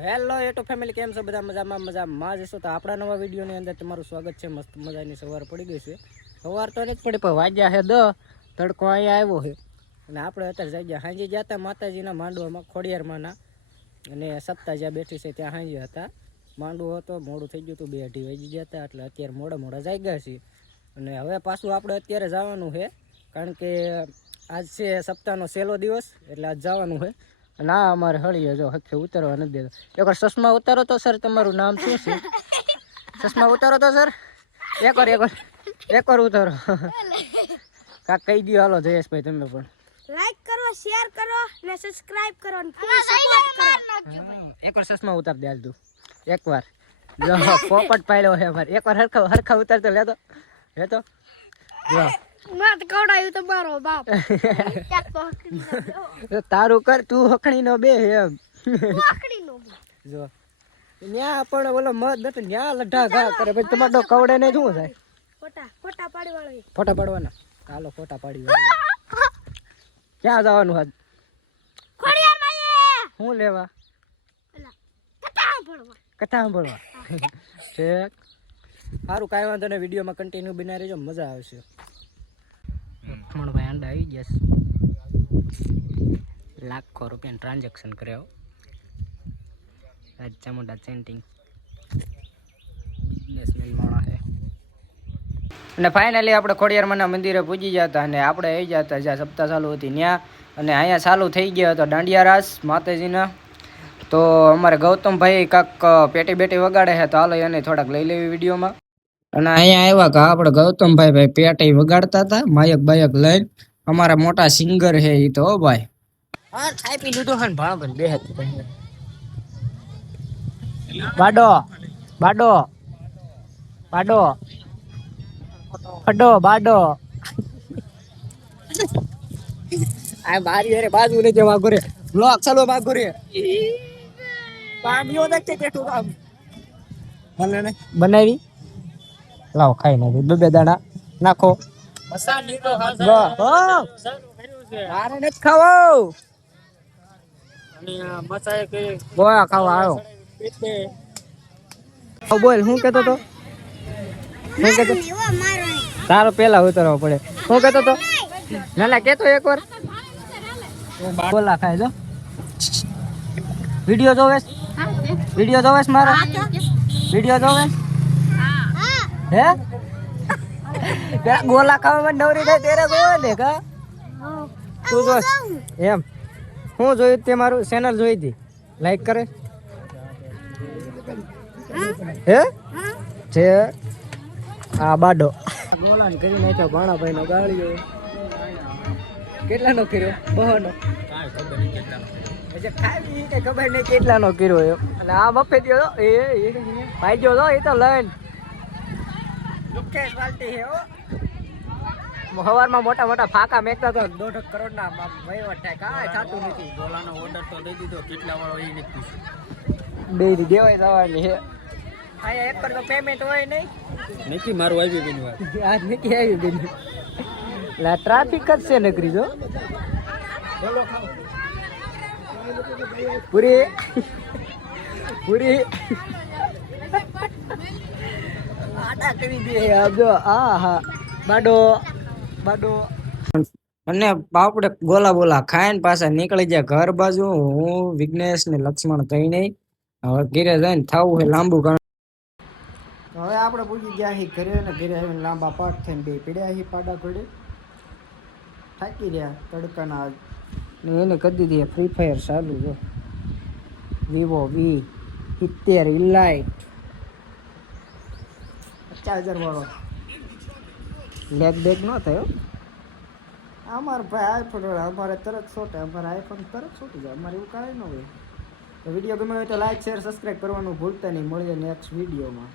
Hello YouTube family, કેમ છો બધા? મજામાં જશો તો આપણા નવા વિડીયોની અંદર તમારું સ્વાગત છે. મસ્ત મજાની સવાર પડી ગઈ છે. સવાર તો નથી પડી પણ વાગ્યા છે 10. તડકો અહીંયા આવ્યો છે અને આપણે અત્યારે જઈ સાંજે ગયા હતા માતાજીના માંડવામાં, ખોડિયારમાંના, અને સપ્તાહ જ્યાં બેઠી છે ત્યાં સાંજે હતા. માંડવો હતો, મોડું થઈ ગયું હતું, 2-2:30 વાગી ગયા હતા. એટલે અત્યારે મોડા જઈ ગયા છીએ અને હવે પાછું આપણે અત્યારે જવાનું છે, કારણ કે આજ છે સપ્તાહનો છેલ્લો દિવસ, એટલે આજ જવાનું છે. ના અમારે હળીએ જો હખે ઉતારવા નથી દેતો. એકવાર ચશ્મા ઉતારો તો સર, તમારું નામ શું છે? ચશ્મા ઉતારો તો સર, એકવાર ઉતારો. કાક કહી દો. હાલો જયેશભાઈ, તમે પણ લાઈક કરો, શેર કરો અને સબસ્ક્રાઇબ કરો અને ફૂલ સપોર્ટ કરો. એકવાર ચશ્મા ઉતાર દે હાલ તું. એકવાર જો પોપટ પાડ્યો છે અમારે. એકવાર હરખા ઉતાર તો લેતો જો મત કવડાયું તો મારો બાપ. તારું કર, તું હખણી નો બે એમ વાકડી નો જો ન્યા પણ ઓલો મત નથી, ન્યા લઢા ઘા કરે. પછી તમારો કવડે ને શું થાય? ફોટા પાડી વાળો. ફોટા પાડવાના. હાલો ફોટા પાડી વાળા. ક્યાં જવાનું આજ? ખોડિયારમાં શું લેવા? કથા ભણવા. કથા સાંભળવા. ઠીક, સારું, કાંઈ વાંધો નહીં. વિડીયોમાં કન્ટિન્યુ બના રહેજો, મજા આવશે. લક્ષ્મણભાઈ અંડા આવી ગયા છે. લાખો રૂપિયાનું ટ્રાન્ઝેક્શન કર્યો. રાજ ચામુંડા સેન્ટિંગ બિઝનેસમેન માણા છે. અને ફાઇનલી આપણે ખોડિયારમાંના મંદિરે પૂજી ગયા હતા અને આપણે આવી ગયા હતા જ્યાં સપ્તાહ ચાલુ હતી ત્યાં. અને અહીંયા ચાલુ થઈ ગયો હતો દાંડિયા રાસ માતાજીના. તો અમારે ગૌતમભાઈ કાંક પેટી બેટી વગાડે છે, તો હાલો એને થોડાક લઈ લેવી વિડીયોમાં. અને અહીંયા આવ્યા કા આપણે ગૌતમભાઈ પેટી વગાડતા હતા માયક બાયક લઈને. અમારા મોટા સિંગર છે એ તો ભાઈ. હા, ખાઈ પી લીધું છે ને ભાણ બે બાડો બાડો બાડો ફડો બાડો. આ મારી અરે બાજુ ને જે વાગો રે બ્લોક ચાલો વાગો રે પામ્યો દેખતે કેઠું કામ ભલે ને બનાવી લાવ ખાઈ નાખી. બે દાણા નાખો. મસાલ લીધો વાહ મારે નથી ખાવો. અને મસાય કે બોયા ખાવા આવ્યો. બોલ, શું કેતો તો? શું કેતો? તારો પેલા ઉતરવો પડે. શું કેતો તો? ના કેતો એકવાર બોલા ખાય જો. વિડિયો જોવેસ? વિડિયો જોવેસ મારો? વિડિયો જોવેસ? હે? ગોલા ખાવામાં નવરી થાય તેરે જોવે ને કા? તું જોસ એમ? હું જોયું તે મારું ચેનલ જોઈ હતી, લાઈક કરે હે છે આ બાડો ગોલાન કરી નાખ્યો. ભાણાભાઈ નો ગાળ્યો કેટલાનો કર્યો? બહોનો ખાઈ કઈ ખબર નહીં કેટલાનો કર્યો એમ. અને આ બફે દો એ ભાઈ જો એ તો લઈને લુકેશ વાલતી છે. સવારમાં મોટા મોટા ફાકા મેકતા તો 1.5 કરોડના વહીવટ થાય. કાંઈ થતું નથી. ગોલાનો ઓર્ડર તો દઈ દીધો, કેટલા વાળો એ નથી પૂછ્યું. બે દેવાય જવાની છે. અહીંયા એક પર તો પેમેન્ટ હોય નહીં. નથી મારું આવી બેન વાત. આજ નથી આવી બેન. એટલે ટ્રાફિક જ છે નકરી જો. પૂરી પૂરી આટા કરી દે જો. આ હા બાડો બાડો. અને બાપડે ગોલા બોલા ખાઈને પાછા નીકળી જાય ઘર બાજુ. હું વિઘ્નેશ ને લક્ષ્મણ થઈ નહીં. હવે ઘરે જઈને થવું છે લાંબુ ઘણું. હવે આપણે પૂછી ગયા છીએ ઘરે ને ઘરે આવીને લાંબા પાક થઈને બે પીડ્યા છીએ પાડા પડે. થાકી રહ્યા તડકાના. ને એને કરી દીધી ફ્રી ફાયર ચાલુ છે. વિવો V70 ઇલાઇટ 50,000 વાળો. લેગ બેગ ન થયો અમારે ભાઈ. આઈફોન અમારે તરત છોટે. અમારે આઈફોન તરત છૂટી જાય. અમારે એવું કાંઈ ન હોય. તો વિડીયો ગમે હોય તો લાઈક શેર સબસ્ક્રાઈબ કરવાનું ભૂલતા નહીં. મળીએ નેક્સ્ટ વિડીયોમાં.